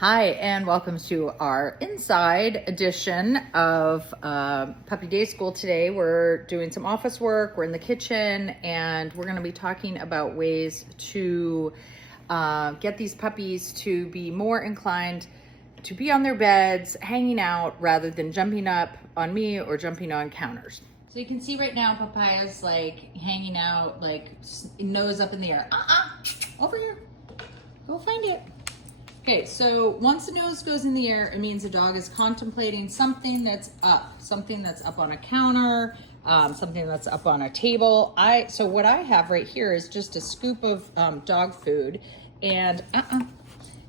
Hi, and welcome to our inside edition of Puppy Day School. Today we're doing some office work, we're in the kitchen, and we're going to be talking about ways to get these puppies to be more inclined to be on their beds, hanging out, rather than jumping up on me or jumping on counters. So you can see right now Papaya's like hanging out, like nose up in the air. Over here. Go find it. Okay, so once the nose goes in the air, it means the dog is contemplating something that's up on a counter, something that's up on a table. So what I have right here is just a scoop of dog food, and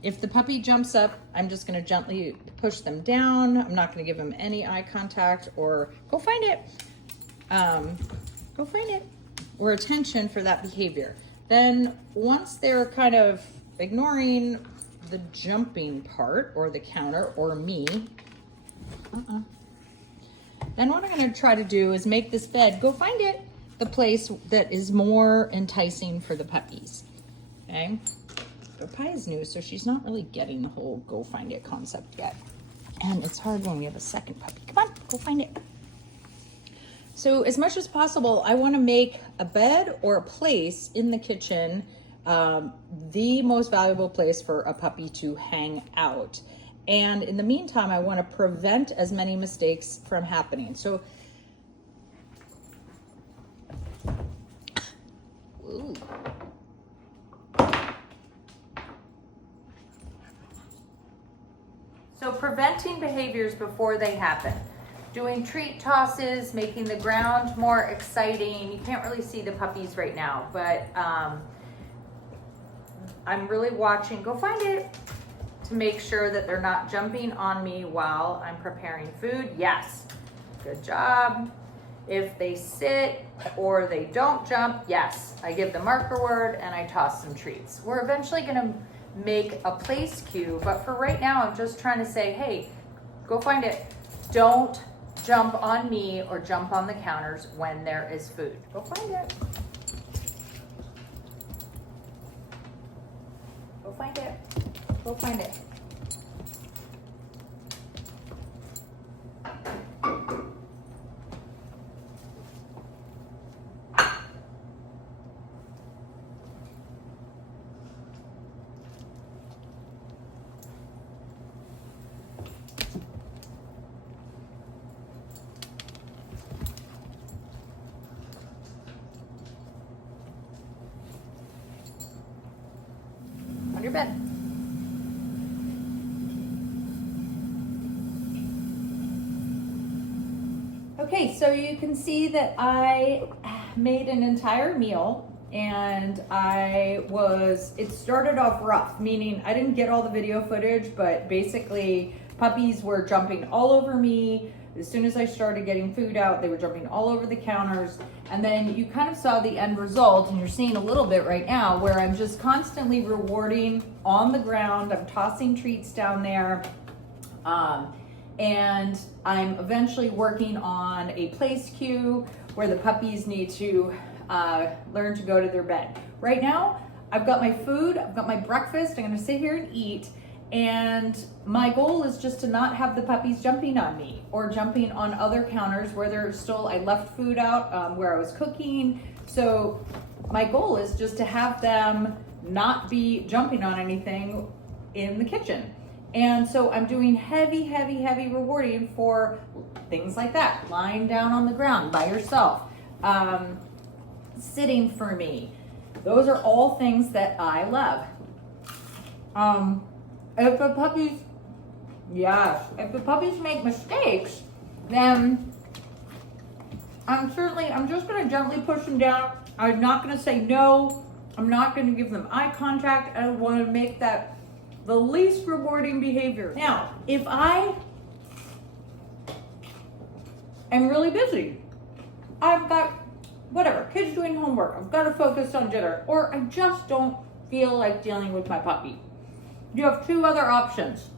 if the puppy jumps up, I'm just gonna gently push them down. I'm not gonna give them any eye contact or go find it, or attention for that behavior. Then once they're kind of ignoring the jumping part or the counter or me, then what I'm going to try to do is make this bed, go find it, the place that is more enticing for the puppies. Okay, but Pi is new, so she's not really getting the whole go find it concept yet, and it's hard when we have a second puppy. Come on, go find it. So as much as possible, I want to make a bed or a place in the kitchen the most valuable place for a puppy to hang out. And in the meantime, I want to prevent as many mistakes from happening. So, preventing behaviors before they happen. Doing treat tosses, making the ground more exciting. You can't really see the puppies right now, but I'm really watching, go find it, to make sure that they're not jumping on me while I'm preparing food. Yes, good job. If they sit or they don't jump, yes, I give the marker word and I toss some treats. We're eventually gonna make a place cue, but for right now, I'm just trying to say, hey, go find it. Don't jump on me or jump on the counters when there is food. Go find it. Go find it. Go find it. On your bed. Okay, so you can see that I made an entire meal, and it started off rough, meaning I didn't get all the video footage, but basically puppies were jumping all over me. As soon as I started getting food out, they were jumping all over the counters. And then you kind of saw the end result, and you're seeing a little bit right now where I'm just constantly rewarding on the ground. I'm tossing treats down there. And I'm eventually working on a place cue where the puppies need to learn to go to their bed. Right now, I've got my food, I've got my breakfast, I'm gonna sit here and eat, and my goal is just to not have the puppies jumping on me or jumping on other counters where I left food out where I was cooking. So my goal is just to have them not be jumping on anything in the kitchen. And so I'm doing heavy rewarding for things like that. Lying down on the ground by yourself, sitting for me. Those are all things that I love. If the puppies make mistakes, then I'm just gonna gently push them down. I'm not gonna say no. I'm not gonna give them eye contact. I want to make that the least rewarding behavior. Now, if I am really busy, I've got kids doing homework, I've got to focus on dinner, or I just don't feel like dealing with my puppy, you have two other options.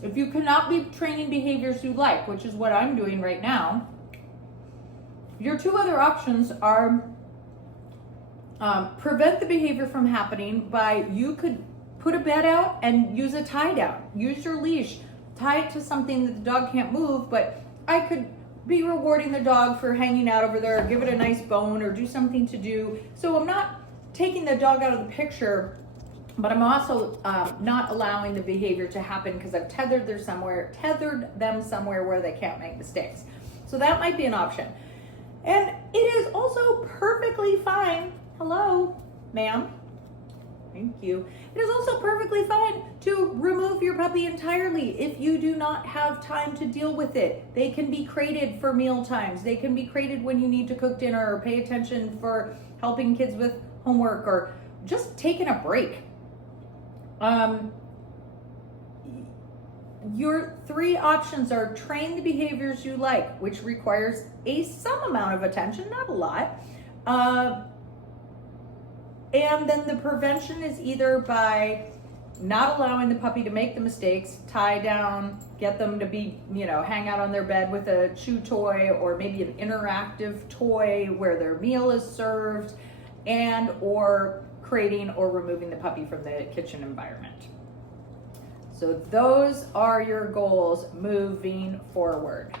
If you cannot be training behaviors you like, which is what I'm doing right now, your two other options are prevent the behavior from happening by you could put a bed out and use a tie down. Use your leash, tie it to something that the dog can't move, but I could be rewarding the dog for hanging out over there, or give it a nice bone, or do something to do. So I'm not taking the dog out of the picture, but I'm also not allowing the behavior to happen because I've tethered them somewhere where they can't make mistakes. So that might be an option. And it is also perfectly fine. Hello, ma'am. Thank you. It is also perfectly fine to remove your puppy entirely if you do not have time to deal with it. They can be crated for meal times. They can be crated when you need to cook dinner, or pay attention for helping kids with homework, or just taking a break. Your 3 options are train the behaviors you like, which requires some amount of attention, not a lot. And then the prevention is either by not allowing the puppy to make the mistakes, tie down, get them to be, hang out on their bed with a chew toy, or maybe an interactive toy where their meal is served, and or crating or removing the puppy from the kitchen environment. So those are your goals moving forward.